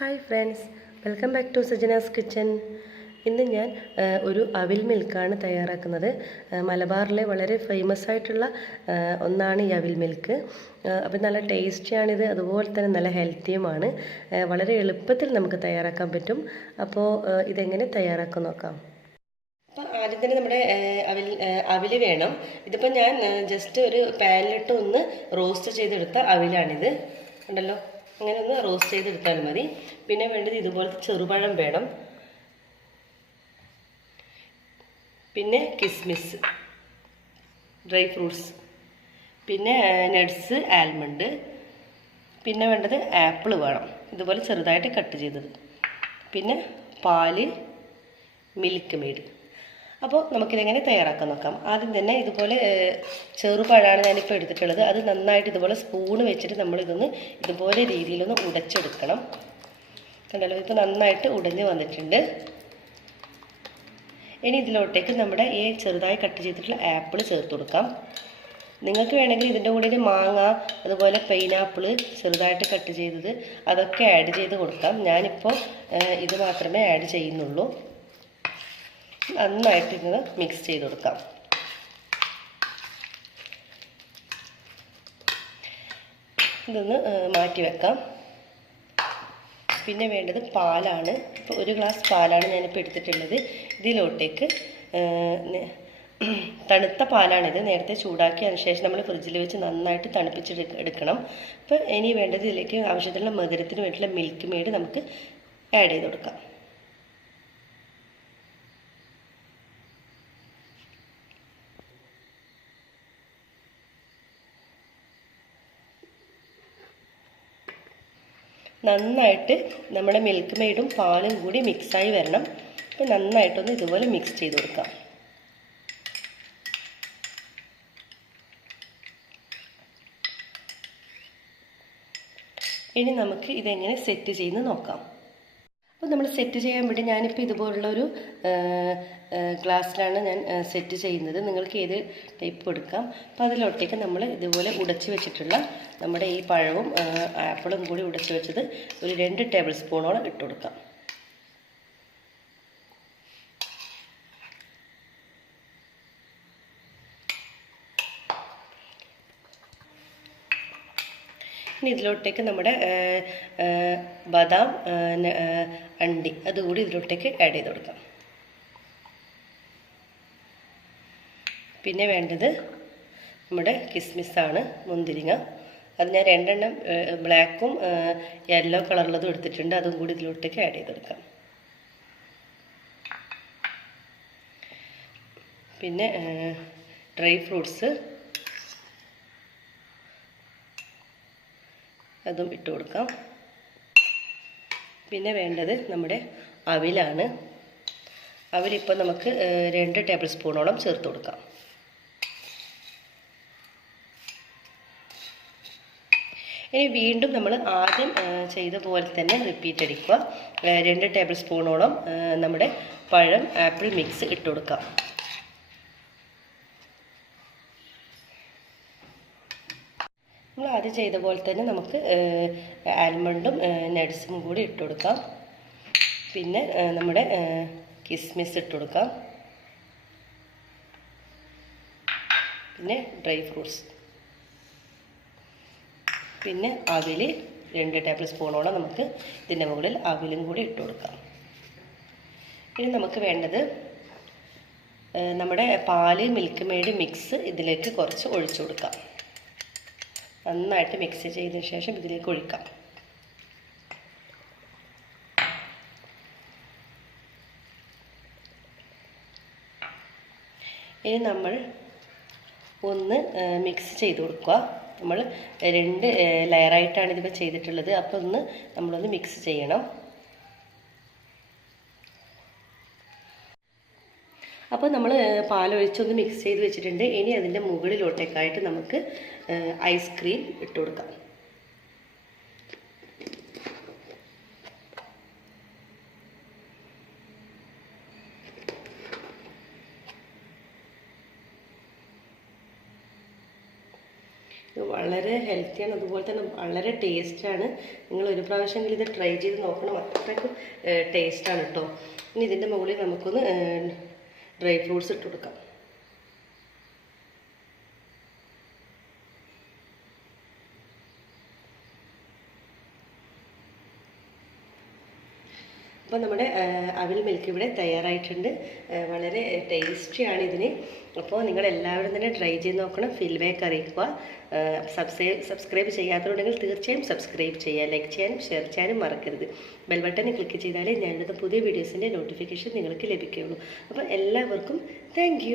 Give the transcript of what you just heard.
Hi friends, welcome back to Sajana's kitchen. ഇന്ന് ഞാൻ ഒരു അവിൽ മിൽക്കാണ് തയ്യാറാക്കുന്നത്. മലബാറിലെ വളരെ ഫേമസ് ആയിട്ടുള്ള ഒന്നാണ് ഈ അവിൽ മിൽക്ക്. അപ്പോൾ നല്ല ടേസ്റ്റിയാണിത്, അതുപോലെ തന്നെ നല്ല ഹെൽത്തിയുമാണ്. വളരെ എളുപ്പത്തിൽ നമുക്ക് തയ്യാറാക്കാൻ പറ്റും. അപ്പോൾ ഇതെങ്ങനെ തയ്യാറാക്കാൻ നോക്കാം. അപ്പോൾ ആദ്യം തന്നെ നമ്മുടെ അവിൽ വേണം. ഇതിപ്പോൾ ഞാൻ ജസ്റ്റ് ഒരു പാനിലിട്ട് ഒന്ന് റോസ്റ്റ് ചെയ്തെടുത്ത അവിലാണിത്. ഉണ്ടല്ലോ, അങ്ങനെ ഒന്ന് റോസ്റ്റ് ചെയ്തെടുത്താൽ മതി. പിന്നെ വേണ്ടത് ഇതുപോലത്തെ ചെറുപഴം വേണം, പിന്നെ കിസ്മിസ്, ഡ്രൈ ഫ്രൂട്ട്സ്, പിന്നെ നട്ട്സ്, ആൽമണ്ട്, പിന്നെ വേണ്ടത് ആപ്പിൾ വേണം, ഇതുപോലെ ചെറുതായിട്ട് കട്ട് ചെയ്തത്, പിന്നെ പാല്, മിൽക്ക് മെയ്ഡ്. അപ്പോൾ നമുക്കിതെങ്ങനെ തയ്യാറാക്കാൻ നോക്കാം. ആദ്യം തന്നെ ഇതുപോലെ ചെറുപഴമാണ് ഞാനിപ്പോൾ എടുത്തിട്ടുള്ളത്. അത് നന്നായിട്ട് ഇതുപോലെ സ്പൂണ് വെച്ചിട്ട് നമ്മളിതൊന്ന് ഇതുപോലെ രീതിയിലൊന്ന് ഉടച്ചെടുക്കണം. കണ്ടല്ലോ, ഇപ്പോൾ നന്നായിട്ട് ഉടഞ്ഞ് വന്നിട്ടുണ്ട്. ഇനി ഇതിലോട്ടേക്ക് നമ്മുടെ ഈ ചെറുതായി കട്ട് ചെയ്തിട്ടുള്ള ആപ്പിൾ ചേർത്ത് കൊടുക്കാം. നിങ്ങൾക്ക് വേണമെങ്കിൽ ഇതിൻ്റെ കൂടെ മാങ്ങ, അതുപോലെ പൈനാപ്പിൾ ചെറുതായിട്ട് കട്ട് ചെയ്തത്, അതൊക്കെ ആഡ് ചെയ്ത് കൊടുക്കാം. ഞാനിപ്പോൾ ഇത് മാത്രമേ ആഡ് ചെയ്യുന്നുള്ളൂ. നന്നായിട്ട് ഇങ്ങനെ മിക്സ് ചെയ്ത് കൊടുക്കാം. ഇതൊന്ന് മാറ്റി വെക്കാം. പിന്നെ വേണ്ടത് പാലാണ്. ഇപ്പോൾ ഒരു ഗ്ലാസ് പാലാണ് ഞാനിപ്പോൾ എടുത്തിട്ടുള്ളത്. ഇതിലോട്ടേക്ക് തണുത്ത പാലാണിത്. നേരത്തെ ചൂടാക്കിയതിന് ശേഷം നമ്മൾ ഫ്രിഡ്ജിൽ വെച്ച് നന്നായിട്ട് തണുപ്പിച്ചെടുക്കണം. അപ്പോൾ ഇനി വേണ്ടത് ഇതിലേക്ക് ആവശ്യത്തിനുള്ള മധുരത്തിന് വേണ്ടിയിട്ടുള്ള മിൽക്ക് മെയ്ഡ് നമുക്ക് ആഡ് ചെയ്ത് കൊടുക്കാം. നന്നായിട്ട് നമ്മുടെ മിൽക്ക് മെയ്ഡും പാലും കൂടി മിക്സായി വരണം. അപ്പോൾ നന്നായിട്ടൊന്ന് ഇതുപോലെ മിക്സ് ചെയ്ത് കൊടുക്കാം. ഇനി നമുക്ക് ഇതെങ്ങനെ സെറ്റ് ചെയ്ത് നോക്കാം. അപ്പോൾ നമ്മൾ സെറ്റ് ചെയ്യാൻ വേണ്ടി ഞാനിപ്പോൾ ഇതുപോലുള്ളൊരു ഗ്ലാസ്സിലാണ് ഞാൻ സെറ്റ് ചെയ്യുന്നത്. നിങ്ങൾക്ക് ഏത് ടൈപ്പ് എടുക്കാം. അപ്പോൾ അതിലോട്ടേക്ക് നമ്മൾ ഇതുപോലെ ഉടച്ച് വെച്ചിട്ടുള്ള നമ്മുടെ ഈ പഴവും ആപ്പിളും കൂടി ഉടച്ച് വെച്ചത് ഒരു 2 ടേബിൾ സ്പൂണോളം ഇട്ട് കൊടുക്കാം. ഇനി ഇതിലോട്ടേക്ക് നമ്മുടെ ബദാം, അണ്ടി അതുകൂടി ഇതിലോട്ടേക്ക് ആഡ് ചെയ്ത് കൊടുക്കാം. പിന്നെ വേണ്ടത് നമ്മുടെ കിസ്മിസാണ്, മുന്തിരിങ്ങ. അത് ഞാൻ 2 എണ്ണം ബ്ലാക്കും യെല്ലോ കളറുള്ളതും എടുത്തിട്ടുണ്ട്. അതും കൂടി ഇതിലോട്ടേക്ക് ആഡ് ചെയ്ത് കൊടുക്കാം. പിന്നെ ഡ്രൈ ഫ്രൂട്ട്സ് അതും ഇട്ട് കൊടുക്കാം. പിന്നെ വേണ്ടത് നമ്മുടെ അവിലാണ്. അവിലിപ്പോൾ നമുക്ക് 2 ടേബിൾ സ്പൂണോളം ചേർത്ത് കൊടുക്കാം. ഇനി വീണ്ടും നമ്മൾ ആദ്യം ചെയ്ത പോലെ തന്നെ റിപ്പീറ്റ് അടിക്കുക. 2 ടേബിൾ സ്പൂണോളം നമ്മുടെ പഴം ആപ്പിൾ മിക്സ് ഇട്ട് കൊടുക്കാം. നമ്മൾ ആദ്യം ചെയ്ത പോലെ തന്നെ നമുക്ക് ആൽമണ്ടും നട്ട്സും കൂടി ഇട്ട് കൊടുക്കാം. പിന്നെ നമ്മുടെ കിസ്മിസ് ഇട്ട് കൊടുക്കാം. പിന്നെ ഡ്രൈ ഫ്രൂട്ട്സ്, പിന്നെ അവിൽ 2 ടേബിൾ സ്പൂണോളം നമുക്ക് ഇതിൻ്റെ മുകളിൽ അവിലും കൂടി ഇട്ട് കൊടുക്കാം. ഇനി നമുക്ക് വേണ്ടത് നമ്മുടെ പാല്, മിൽക്ക് മെയ്ഡ് മിക്സ് ഇതിലേക്ക് കുറച്ച് ഒഴിച്ചു കൊടുക്കാം. നന്നായിട്ട് മിക്സ് ചെയ്തതിന് ശേഷം ഇതിലേക്ക് ഒഴിക്കാം. ഇനി നമ്മൾ ഒന്ന് മിക്സ് ചെയ്ത് കൊടുക്കുക. നമ്മൾ 2 ലെയറായിട്ടാണ് ഇതിപ്പോൾ ചെയ്തിട്ടുള്ളത്. അപ്പോൾ നമ്മളൊന്ന് മിക്സ് ചെയ്യണം. അപ്പോൾ നമ്മൾ പാലൊഴിച്ചൊന്ന് മിക്സ് ചെയ്ത് വെച്ചിട്ടുണ്ട്. ഇനി അതിൻ്റെ മുകളിലോട്ടേക്കായിട്ട് നമുക്ക് ഐസ്ക്രീം ഇട്ട് കൊടുക്കാം. വളരെ ഹെൽത്തിയാണ്, അതുപോലെ തന്നെ വളരെ ടേസ്റ്റാണ്. നിങ്ങൾ ഒരു പ്രാവശ്യമെങ്കിലും ഇത് ട്രൈ ചെയ്ത് നോക്കണം, അത്രയ്ക്കും ടേസ്റ്റാണ് കേട്ടോ. ഇനി ഇതിൻ്റെ മുകളിൽ നമുക്കൊന്ന് ഡ്രൈ ഫ്രൂട്ട്സ് ഇട്ട് കൊടുക്കാം. അപ്പോൾ നമ്മുടെ അവിൽ മിൽക്ക് ഇവിടെ തയ്യാറായിട്ടുണ്ട്. വളരെ ടേസ്റ്റിയാണ് ഇതിന്. അപ്പോൾ നിങ്ങളെല്ലാവരും തന്നെ ട്രൈ ചെയ്ത് നോക്കണം, ഫീഡ്ബാക്ക് അറിയിക്കുക. സബ്സ്ക്രൈബ് ചെയ്യാത്തതുണ്ടെങ്കിൽ തീർച്ചയായും സബ്സ്ക്രൈബ് ചെയ്യുക, ലൈക്ക് ചെയ്യാനും ഷെയർ ചെയ്യാനും മറക്കരുത്. ബെൽ ബട്ടണിൽ ക്ലിക്ക് ചെയ്താലേ ഞാനിടുന്ന പുതിയ വീഡിയോസിൻ്റെ നോട്ടിഫിക്കേഷൻ നിങ്ങൾക്ക് ലഭിക്കുകയുള്ളൂ. അപ്പോൾ എല്ലാവർക്കും താങ്ക്